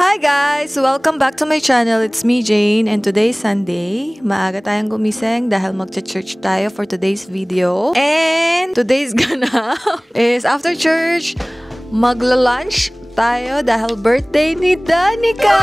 Hi guys! Welcome back to my channel. It's me, Jane, and today's Sunday. Maaga tayong gumising dahil magcha-church tayo for today's video. And today's ganap is after church, magla-lunch tayo dahil birthday ni Danica!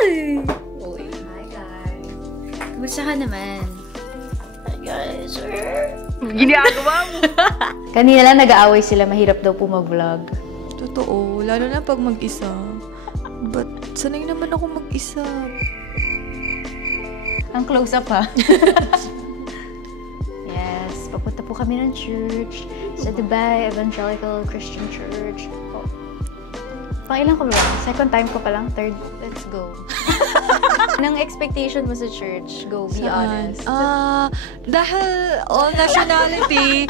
Hi guys! Kumusta ka naman? Guys, Ginagawa mo! Kanina lang nag-aaway sila, mahirap daw po mag-vlog. Totoo, lalo na pag mag-isa. But sanay naman ako mag-isa. Ang close-up ha? Yes, papunta po kami ng church sa Dubai Evangelical Christian Church. Oh. Pangilan ko ba? Second time ko pa lang? Third? Let's go. Anong expectation mo sa church? Go, be honest. Dahil all nationality,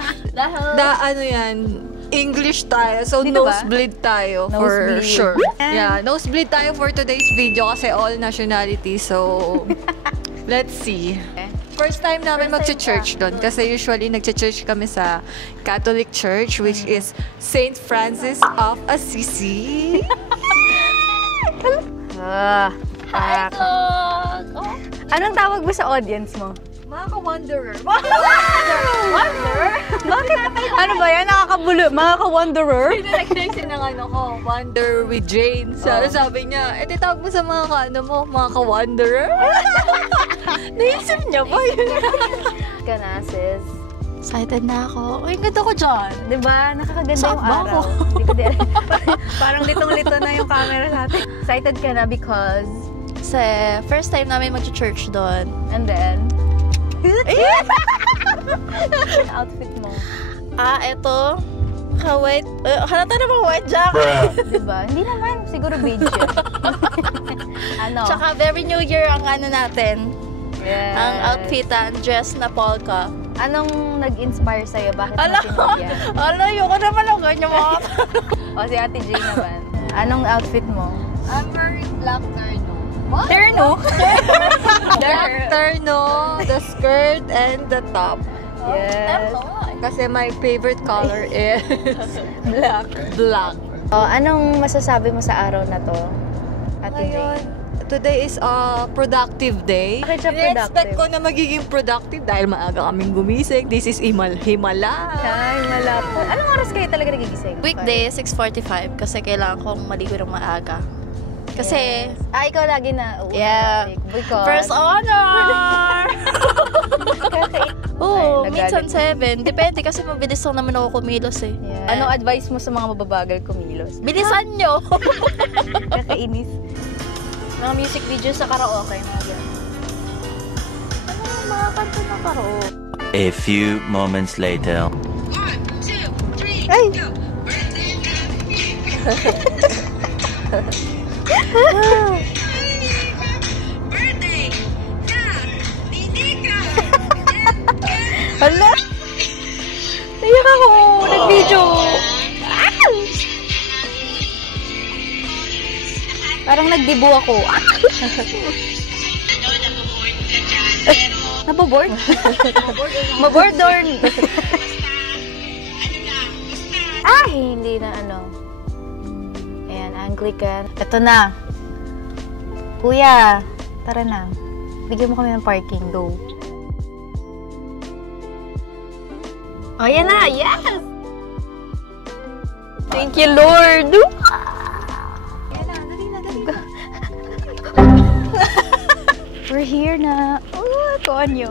English tayo. So, Dito nosebleed tayo for Nosebleed. sure. Yeah, nosebleed tayo for today's video kasi all nationality. So, let's see. First time namin magcha-church doon kasi usually nagcha-church kami sa Catholic Church which is Saint Francis of Assisi. Hi, vlog! Oh. Anong tawag mo sa audience mo? Mga ka-wanderer. Wanderer? Bakit? Ano ba yan? Nakakabulo. Mga ka-wanderer? Pinag-nexin ng Wonder with Jane. Sabi niya, tawag mo sa mga mga ka-wanderer? Naisip niya ba yun? Ka na, sis. Excited na ako. Uy, ganda ko dyan. Diba? Nakakaganda Saan yung ba araw. Hindi ko din. Parang litong-lito na yung camera natin. Excited ka na because... Kasi first time namin mag-church doon. And then... outfit mo. Ito. Ka-white. Halata naman white jacket. Diba? Hindi naman. Siguro beige yun. Ano? Tsaka very New Year ang natin. Yes. Ang outfit, ang dress na polka. Anong nag-inspire sa'yo? Bakit mo pinili yan? Ayoko naman ang ganyan mga. O si Ate Jane naman. Anong outfit mo? I'm wearing black terno. Terno? Black terno, the skirt, and the top. Yes. Kasi my favorite color is Black. black. O, anong masasabi mo sa araw na to, Ate Jane? Today is a productive day. Bakit siya I-expect productive? ko na magiging productive dahil maaga kaming gumising. This is Himala. Ay, malapot. Anong oras kayo talaga nagigising? Weekday, 6:45 kasi kailangan kong maligo ng maaga. Kasi, Yes. Ikaw lagi na yeah. Because... first honor! Oo, Ay, minsan nagalit. 7. Depende kasi mabilis lang naman ako kumilos eh. Yeah. Anong advice mo sa mga mababagal kumilos? Bilisan nyo! Kakainis. Mga music videos sa karaoke. Mga kanta na karaoke. A few moments later. 1, 2, 3, Ay! go! Birthday! Ka! Danica! Hala! Naiyak ako! Nag-video! Parang nagdibo ako. Naboboard? Maboard or... hindi na Ayan, Anglican. Ito na. Kuya, tara na. Bigyan mo kami ng parking. Go. Oh, yan na! Yes! Thank you, Lord! We're here na. Oh, konyo.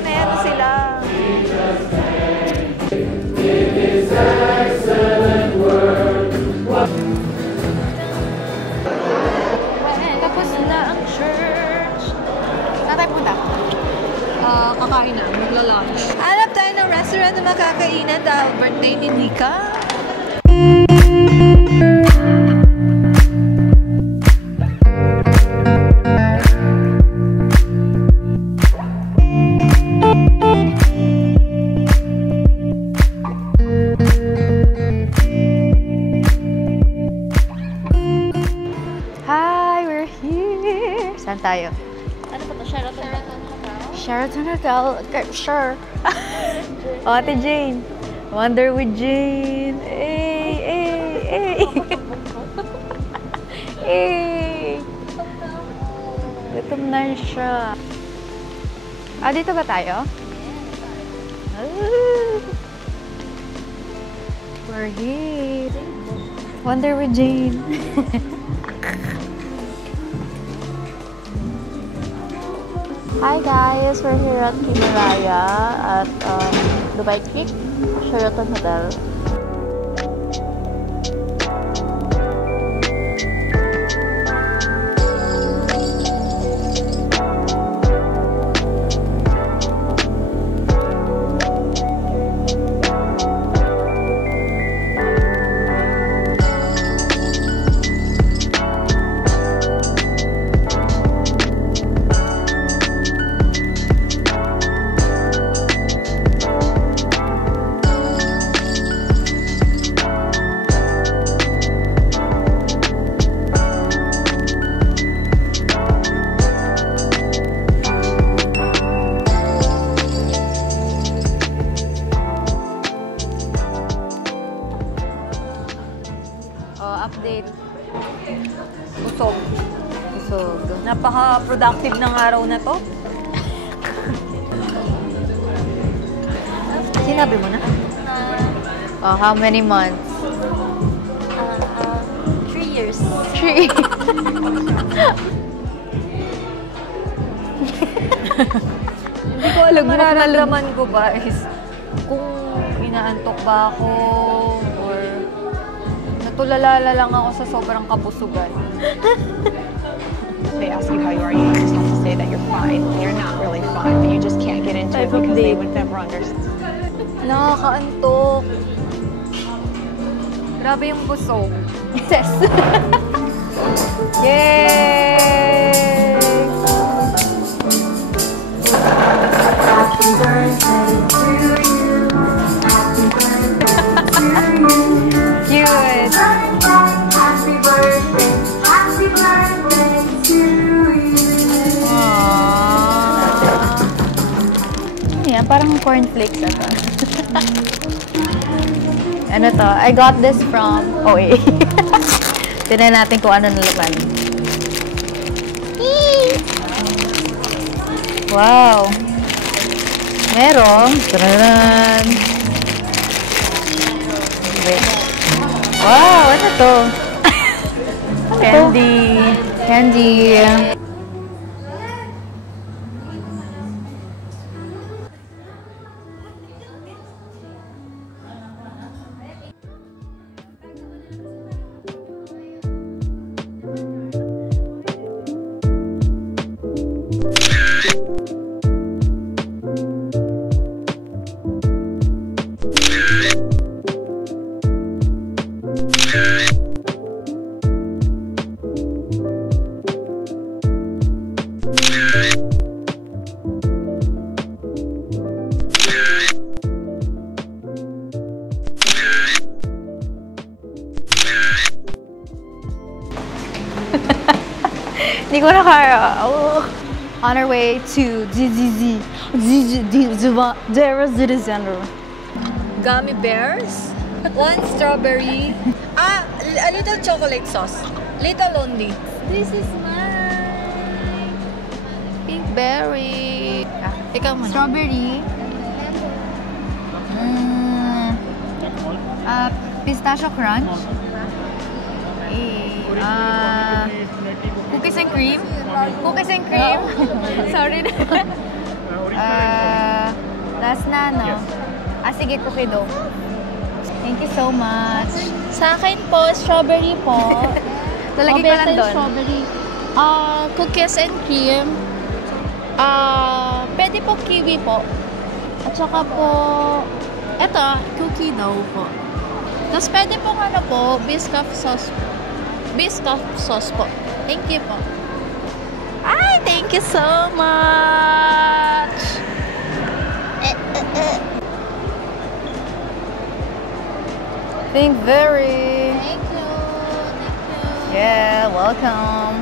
Meron sila. Tapos na ang church. Saan tayo punta? Kakain na, magla-lunch. Hanap tayo ng restaurant na makakainan dahil birthday ni Nika. Saan tayo? Ano ba ito? Sheraton ba ito? Sheraton Hotel. Sure. Ate Jane. Wonder with Jane. Hey. Hey. Gutom na siya. Dito ba tayo? We're here. Wonder with Jane. Hi guys, we're here at Kimiraya at Dubai Creek, Sheraton Hotel. Update. Busog. Napaka-productive ng araw na to. Sinabi mo na? How many months? 3 years. 3. Hindi ko alam, nararamdaman ko ba is kung inaantok ba ako or natulala lang ako sa sobrang kabusugan. They ask you how you are, you just have to say that you're fine. You're not really fine, but you just can't get into it because they would never understand. Nakakaantok. Grabe yung busog. Yes. Yay! Happy birthday to you. Happy birthday to you. Cute. Happy birthday. Happy birthday to you. Yan, parang cornflakes ito. Ano to? I got this from OA. Tignan natin kung ano nalaman. Wow! Meron. Tararan. Wait. Wow! Ano to? Candy. Candy. Hindi ko na kaya. Oh. On our way to Dera City Center. Gummy bears. 1 strawberry. A little chocolate sauce. Little only. This is mine. Pink berry. Ikaw muna. Strawberry. Pistachio crunch. Cookies and cream. Cookies and cream. Sorry na. Last na, no? Sige, cookie dough. Thank you so much. Sa akin po, strawberry po. Lalagay ko lang doon. Strawberry. Cookies and cream. Pwede po kiwi po. At saka po, eto, cookie dough po. Tapos pwede po ano po, Biscoff sauce. Biscoff sauce po. Thank you po. Ay, thank you so much! Thank very. Thank you. Yeah, welcome.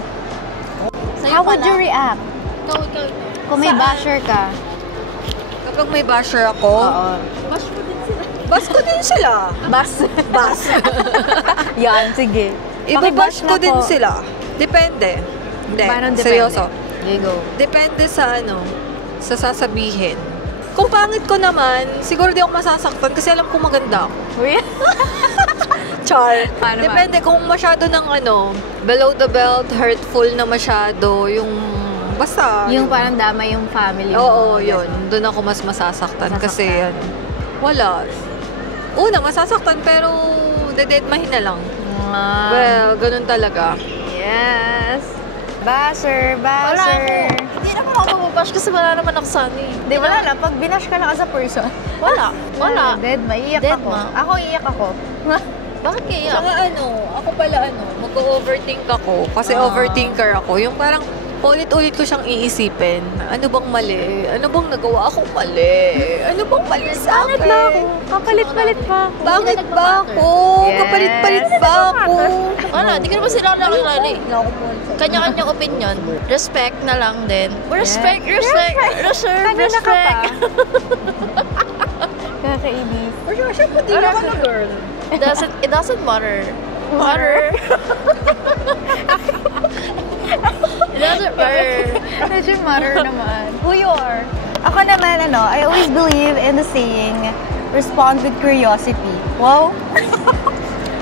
Sa'yo How would you react? Ikaw. Kung may basher ka? Kapag may basher ako, Bash mo din sila. bash ko din sila. Bas. Yan, sige. Ibabash ko na din po. sila. Depende. Hindi, Paano depende? seryoso. There you go. Depende sa sa sasabihin. Kung pangit ko naman, siguro di ako masasaktan kasi alam ko maganda ako. Uy. Char. Paano ba? Depende kung masyado ng below the belt, hurtful na masyado, yung basta. Yung parang dama yung family mo. Oo, yun. Doon ako mas masasaktan. Kasi wala. Una, masasaktan pero dededmahin na lang. Well, ganun talaga. Yes. Basher. Hindi naman ako mababash kasi wala naman ako sana eh. Di, wala na. Pag binash ka lang as a person. Wala. Dead, maiiyak Dead ako. ma. Ako, iiyak ako. Bakit kaya? Saka ako pala mag-overthink ako. Kasi overthinker ako. Yung parang ulit-ulit ko siyang iisipin. Ano bang mali? Ano bang nagawa akong mali? Ano bang mali sa akin? Bakit ba ako? Kapalit-palit pa ako. Bakit ba ako? Yes. Kapalit-palit ba ako? Wala, di ko naman sila nakilala eh. Kanya-kanyang opinion. Respect na lang din. Respect. Kanina ka pa. Kakainis. Siyempre, di naman na girl. It doesn't matter. It doesn't matter. Medyo matter naman. Who you are? Ako naman, I always believe in the saying, respond with curiosity. Wow!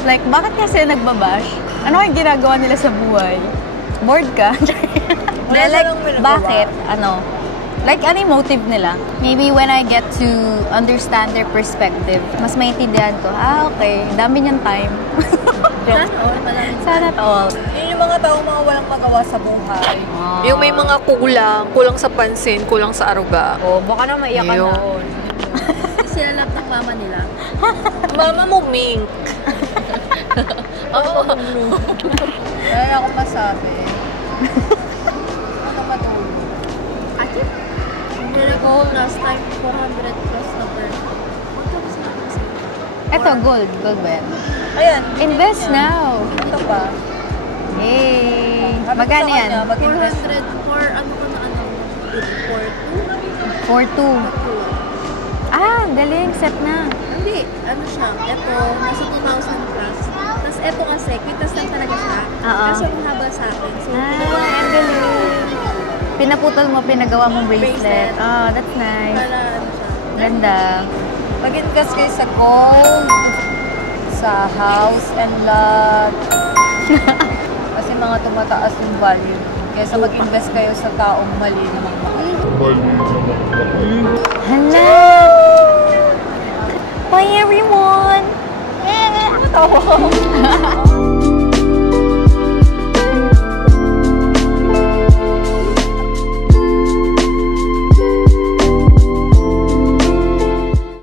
Like, bakit kasi nagbabash? Ano yung ginagawa nila sa buhay? Bored ka? Bakit? Like, ano yung motive nila? Maybe when I get to understand their perspective, mas maintindihan ko, okay, dami niyang time. Sana all. Yun yung mga taong mga walang magawa sa buhay. Yung may mga kulang sa pansin, kulang sa aruga. Baka na maiyak ka na. Yun. Sila lang ng mama nila. Mama mo, Mink. Oo. Kaya ako masabi. Ano matulog? Ate? Hindi ko last time 400 plus na per. Magkano sila kasi? Eto, gold. Gold ba yan? Ayan. Invest now. Ito pa. Yay! Magkano yan? 400 for ano ko na for 4-2. Ah, galing. Set na. Hindi, ano siya, ito, nasa 2,000 plus. Tapos ito kasi, quitas lang talaga siya. Oo. Kaso ang haba sa akin. So, Ang galing. Pinaputol mo, pinagawa mong bracelet. Oh, that's nice. para ano siya. Ganda. Mag-invest kayo sa gold, sa house and lot. Kasi mga tumataas yung value. Kaysa mag-invest kayo sa taong mali namang Hello! Bye everyone!